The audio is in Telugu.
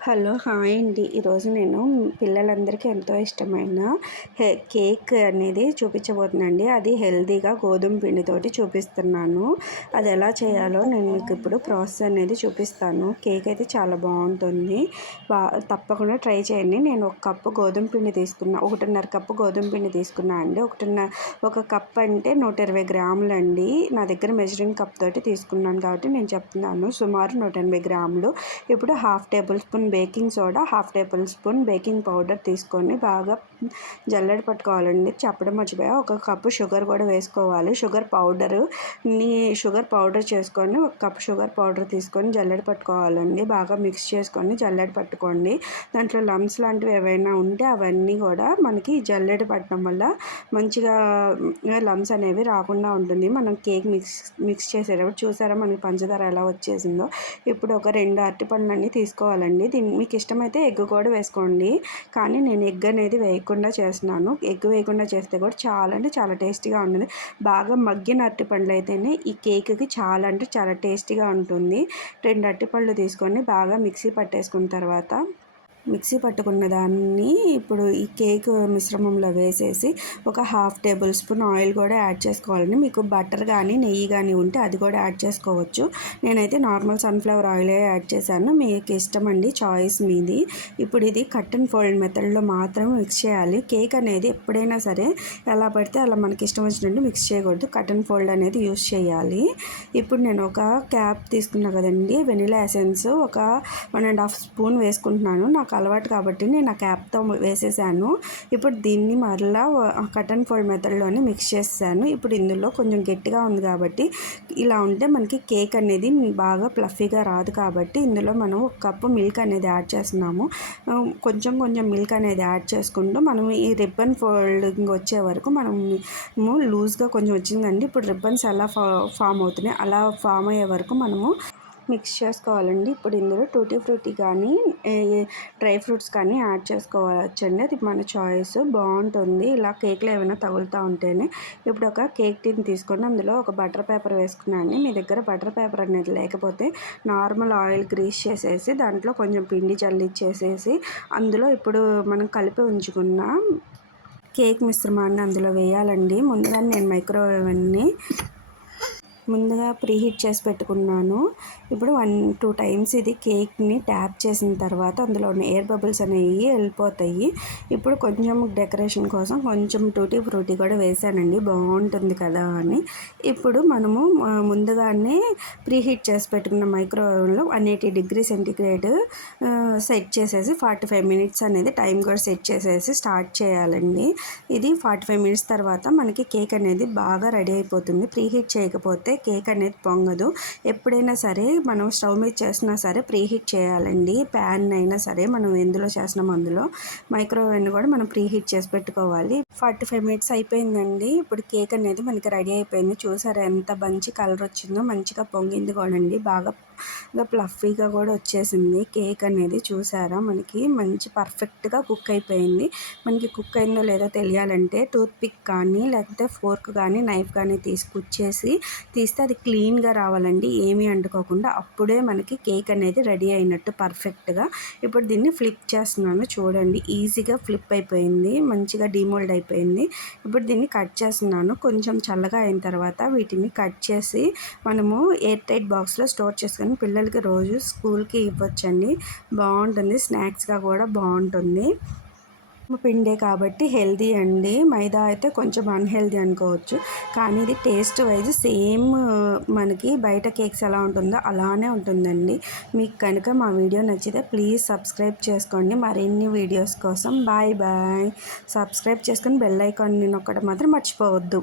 హలో హాయ్ అండి. ఈరోజు నేను పిల్లలందరికీ ఎంతో ఇష్టమైన హే కేక్ అనేది చూపించబోతున్నాండి అది హెల్తీగా గోధుమ పిండితోటి చూపిస్తున్నాను. అది ఎలా చేయాలో నేను మీకు ఇప్పుడు ప్రాసెస్ అనేది చూపిస్తాను. కేక్ అయితే చాలా బాగుంటుంది. బా తప్పకుండా ట్రై చేయండి. నేను ఒక కప్పు గోధుమ పిండి తీసుకున్నా ఒకటిన్నర కప్పు గోధుమ పిండి తీసుకున్నా అండి. ఒకటిన్నర ఒక కప్ అంటే నూట ఇరవై గ్రాములు అండి. నా దగ్గర మెజరింగ్ కప్ తోటి తీసుకున్నాను కాబట్టి నేను చెప్తున్నాను. సుమారు నూట ఎనభై గ్రాములు. ఇప్పుడు half table spoon baking soda half table spoon baking powder తీసుకొని బాగా జల్లెడ పట్టుకోవాలండి. చెప్పడం మర్చిపోయా. ఒక కప్పు షుగర్ కూడా వేసుకోవాలి. షుగర్ పౌడర్ నీ షుగర్ పౌడర్ చేసుకొని ఒక కప్ షుగర్ పౌడర్ తీసుకొని జల్లెడ పట్టుకోవాలండి. బాగా మిక్స్ చేసుకొని జల్లెడ పట్టుకోండి. దాంట్లో లమ్స్ లాంటివి ఏవైనా ఉంటే అవన్నీ కూడా మనకి జల్లెడ పట్టడం వల్ల మంచిగా లమ్స్ అనేవి రాకుండా ఉంటుంది. మనం కేక్ మిక్స్ మిక్స్ చేసేటప్పుడు చూసారా మనకి పంచదార ఎలా వచ్చేసిందో? ఇప్పుడు ఒక రెండు అరటిపండ్లన్నీ తీసుకోవాలండి. దీన్ని మీకు ఇష్టమైతే ఎగ్ కూడా వేసుకోండి. కానీ నేను ఎగ్ అనేది వేయకుండా చేస్తున్నాను. ఎగ్ వేయకుండా చేస్తే కూడా చాలా అంటే చాలా టేస్టీగా ఉంటుంది. బాగా మగ్గిన అరటిపండ్లు అయితేనే ఈ కేక్కి చాలా అంటే చాలా టేస్టీగా ఉంటుంది. రెండు అరటిపళ్ళు తీసుకొని బాగా మిక్సీ పట్టేసుకున్న తర్వాత మిక్సీ పట్టుకున్న దాన్ని ఇప్పుడు ఈ కేక్ మిశ్రమంలో వేసేసి ఒక హాఫ్ టేబుల్ స్పూన్ ఆయిల్ కూడా యాడ్ చేసుకోవాలండి. మీకు బటర్ కానీ నెయ్యి కానీ ఉంటే అది కూడా యాడ్ చేసుకోవచ్చు. నేనైతే నార్మల్ సన్ఫ్లవర్ ఆయిలే యాడ్ చేశాను. మీకు ఇష్టం అండి చాయిస్ మీది. ఇప్పుడు ఇది కట్ అండ్ ఫోల్డ్ మెథడ్లో మాత్రం మిక్స్ చేయాలి. కేక్ అనేది ఎప్పుడైనా సరే ఎలా పడితే అలా మనకి ఇష్టం వచ్చినట్టు మిక్స్ చేయకూడదు. కట్ అండ్ ఫోల్డ్ అనేది యూస్ చేయాలి. ఇప్పుడు నేను ఒక క్యాప్ తీసుకున్నా కదండి వెనిలా ఎసెన్స్. ఒక వన్ అండ్ హాఫ్ స్పూన్ వేసుకుంటున్నాను. నాకు అలవాటు కాబట్టి నేను ఆ క్యాప్తో వేసేసాను. ఇప్పుడు దీన్ని మరలా కటన్ ఫోల్డ్ మెథడ్లోనే మిక్స్ చేసాను ఇప్పుడు ఇందులో కొంచెం గట్టిగా ఉంది కాబట్టి ఇలా ఉంటే మనకి కేక్ అనేది బాగా ప్లఫీగా రాదు కాబట్టి ఇందులో మనం ఒక కప్పు మిల్క్ అనేది యాడ్ చేస్తున్నాము. కొంచెం కొంచెం మిల్క్ అనేది యాడ్ చేసుకుంటూ మనం ఈ రిబ్బన్ ఫోల్డింగ్ వచ్చే వరకు మనం లూజ్గా కొంచెం వచ్చిందండి. ఇప్పుడు రిబ్బన్స్ ఎలా ఫా ఫామ్ అవుతున్నాయి. అలా ఫామ్ అయ్యే వరకు మనము మిక్స్ చేసుకోవాలండి. ఇప్పుడు ఇందులో టూటీ ఫ్రూటీ కానీ డ్రై ఫ్రూట్స్ కానీ యాడ్ చేసుకోవచ్చండి. అది మన చాయిస్. బాగుంటుంది. ఇలా కేక్లో ఏమైనా తగులుతూ ఉంటేనే. ఇప్పుడు ఒక కేక్ టిన్ తీసుకొని అందులో ఒక బటర్ పేపర్ వేసుకున్నాను మీ దగ్గర బటర్ పేపర్ అనేది లేకపోతే నార్మల్ ఆయిల్ గ్రీస్ చేసేసి దాంట్లో కొంచెం పిండి చల్లిచ్చేసేసి అందులో ఇప్పుడు మనం కలిపి ఉంచుకున్న కేక్ మిశ్రమాన్ని అందులో వేయాలండి. ముందుగా నేను మైక్రోవేవ్ అన్ని ముందుగా ప్రీహీట్ చేసి పెట్టుకున్నాను. ఇప్పుడు వన్ టూ టైమ్స్ ఇది కేక్ని ట్యాప్ చేసిన తర్వాత అందులో ఉన్న ఎయిర్ బబుల్స్ అనేవి వెళ్ళిపోతాయి. ఇప్పుడు కొంచెం డెకరేషన్ కోసం కొంచెం టూటీ ఫ్రూటీ కూడా వేసానండి బాగుంటుంది కదా అని. ఇప్పుడు మనము ముందుగానే ప్రీహీట్ చేసి పెట్టుకున్న మైక్రోవేవ్లో one eighty degree centigrade set చేసేసి ఫార్టీ ఫైవ్ మినిట్స్ అనేది టైం కూడా సెట్ చేసేసి స్టార్ట్ చేయాలండి. ఇది ఫార్టీ ఫైవ్ మినిట్స్ తర్వాత మనకి కేక్ అనేది బాగా రెడీ అయిపోతుంది. ప్రీహీట్ చేయకపోతే కేక్ అనేది పొంగదు. ఎప్పుడైనా సరే మనం స్టవ్ మీద చేసినా సరే ప్రీహీట్ చేయాలండి. ప్యాన్ అయినా సరే మనం ఎందులో చేసినాం అందులో. మైక్రోవేవ్ని కూడా మనం ప్రీహీట్ చేసి పెట్టుకోవాలి. ఫార్టీ ఫైవ్ మినిట్స్ అయిపోయిందండి. ఇప్పుడు కేక్ అనేది మనకి రెడీ అయిపోయింది. చూసారా ఎంత మంచి కలర్ వచ్చిందో. మంచిగా పొంగింది కూడా అండి బాగా ప్లఫీగా కూడా వచ్చేసింది కేక్ అనేది. చూసారా మనకి మంచి పర్ఫెక్ట్గా కుక్ అయిపోయింది. మనకి కుక్ అయిందో లేదో తెలియాలంటే టూత్ పిక్ కానీ లేకపోతే ఫోర్క్ కానీ నైఫ్ కానీ తీసుకొచ్చేసి తీస్తే అది క్లీన్గా రావాలండి. ఏమీ అంటుకోకుండా అప్పుడే మనకి కేక్ అనేది రెడీ అయినట్టు పర్ఫెక్ట్గా. ఇప్పుడు దీన్ని ఫ్లిప్ చేస్తున్నాను చూడండి. ఈజీగా ఫ్లిప్ అయిపోయింది. మంచిగా డిమోల్డ్ అయిపోయింది. ఇప్పుడు దీన్ని కట్ చేస్తున్నాను. కొంచెం చల్లగా అయిన తర్వాత వీటిని కట్ చేసి మనము ఎయిర్ టైట్ బాక్స్లో స్టోర్ చేసుకొని పిల్లలకి రోజు స్కూల్కి ఇవ్వచ్చండి. బాగుంటుంది. స్నాక్స్గా కూడా బాగుంటుంది. పిండే కాబట్టి హెల్దీ అండి. మైదా అయితే కొంచెం అన్హెల్దీ అనుకోవచ్చు. కానీ ఇది టేస్ట్ వైజ్ సేమ్ మనకి బయట కేక్స్ ఎలా ఉంటుందో అలానే ఉంటుందండి. మీకు కనుక మా వీడియో నచ్చితే ప్లీజ్ సబ్స్క్రైబ్ చేసుకోండి. మరిన్ని వీడియోస్ కోసం బాయ్ బాయ్ సబ్స్క్రైబ్ చేసుకొని బెల్ ఐకాన్ ఒక్కటి మాత్రం మర్చిపోవద్దు.